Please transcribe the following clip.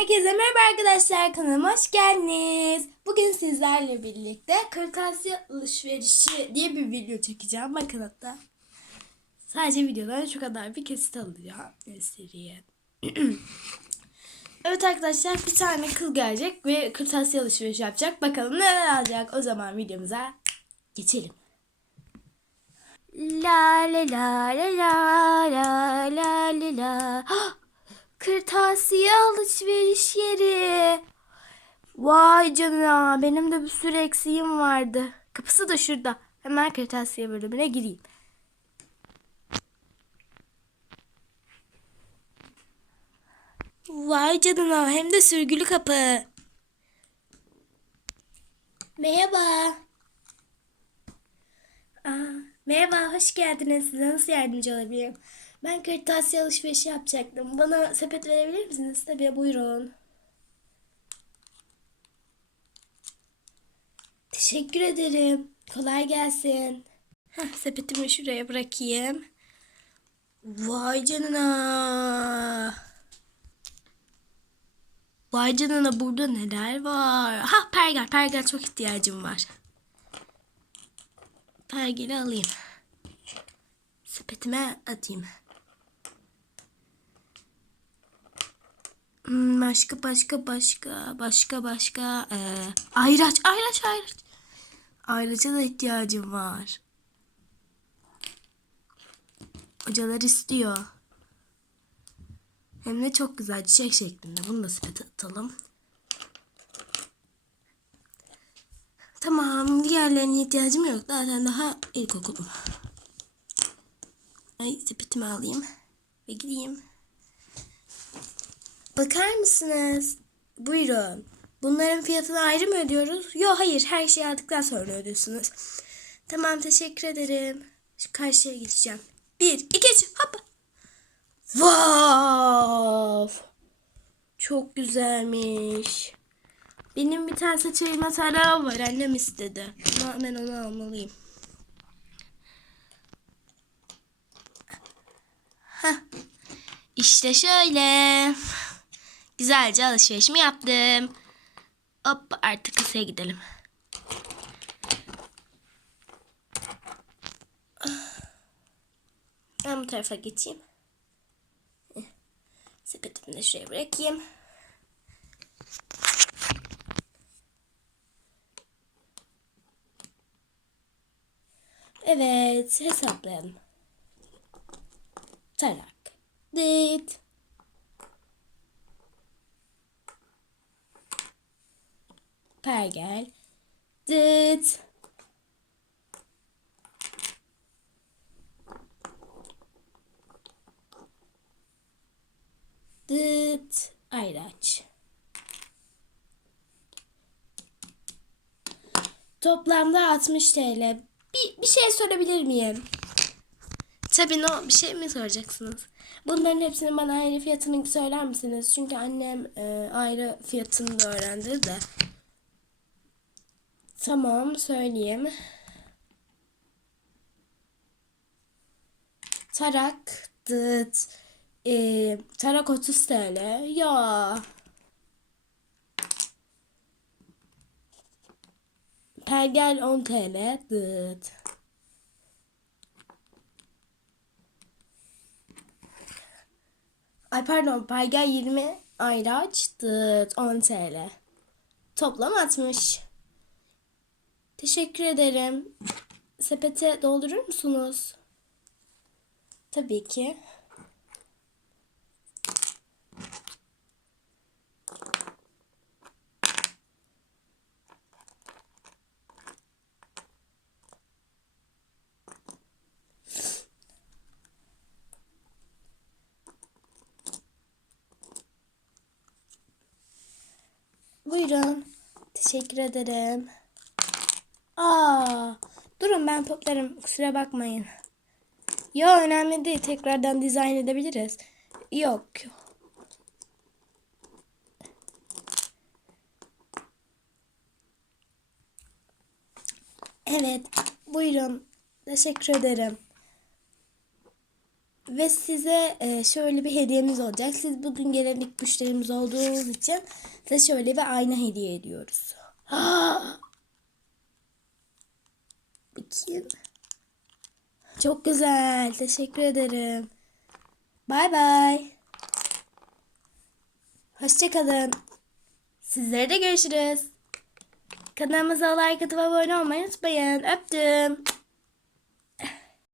Herkese merhaba arkadaşlar kanalıma hoş geldiniz. Bugün sizlerle birlikte kırtasiye alışverişi diye bir video çekeceğim. Bakın hatta sadece videodan şu kadar bir kesit alacağım seriye. evet arkadaşlar bir tane kız gelecek ve kırtasiye alışverişi yapacak. Bakalım neler alacak. O zaman videomuza geçelim. La la la la la la la la la. Kırtasiye alışveriş yeri. Vay canına benim de bir sürü eksiğim vardı. Kapısı da şurada. Hemen kırtasiye bölümüne gireyim. Vay canına hem de sürgülü kapı. Merhaba. Aa, merhaba, hoş geldiniz. Size nasıl yardımcı olabilirim? Ben kırtasiye alışverişi yapacaktım. Bana sepet verebilir misiniz? Tabii, buyurun. Teşekkür ederim. Kolay gelsin. Heh, sepetimi şuraya bırakayım. Vay canına. Vay canına burada neler var? Ha pergel, pergel çok ihtiyacım var. Pergeli alayım. Sepetime atayım. Başka başka başka başka başka ee, ayraç ayraç ayraç. Ayraca da ihtiyacım var. Hocalar istiyor. Hem de çok güzel çiçek şeklinde. Bunu da sepete atalım. Tamam. Diğerlerine ihtiyacım yok. Zaten daha ilkokulum. Ay sepetimi alayım. Ve gideyim. Bakar mısınız? Buyurun. Bunların fiyatını ayrı mı ödüyoruz? Yok hayır. Her şeyi aldıktan sonra ödüyorsunuz. Tamam teşekkür ederim. Şu karşıya gideceğim. Bir, iki, üç. Hop. Wow. Çok güzelmiş. Benim bir tane saç ayırma tarağı var. Annem istedi. Ama hemen onu almalıyım. Heh. İşte şöyle. Güzelce alışverişimi yaptım. Hop artık kasaya gidelim. Ben bu tarafa geçeyim. Heh. Sepetimi de şuraya bırakayım. Evet, hesaplayalım. Tarak. Dit. Pergel. Dit. Dıt. Ayraç. Toplamda 60 TL. Bir, bir şey sorabilir miyim? Tabii no bir şey mi soracaksınız? Bunların hepsinin bana ayrı fiyatını söyler misiniz? Çünkü annem e, ayrı fiyatını da öğrendi de. Tamam söyleyeyim. Tarak dıt. E, tarak 30 TL. Ya. Pergel 10 TL. Dıt. Ay pardon pergel 20 ayraç dıt 10 TL. Toplam 60. Teşekkür ederim. Sepete doldurur musunuz? Tabii ki. Buyurun. Teşekkür ederim. Aa, durun ben toplarım. Kusura bakmayın. Yo önemli değil. Tekrardan dizayn edebiliriz. Yok. Evet. Buyurun. Teşekkür ederim. Ve size e, şöyle bir hediyemiz olacak. Siz bugün gelen ilk müşterimiz olduğunuz için size şöyle bir ayna hediye ediyoruz. Bakayım. Çok güzel. Teşekkür ederim. Bay bay. Hoşçakalın. Sizlere de görüşürüz. Kanalımıza like atıp abone olmayı unutmayın. Öptüm.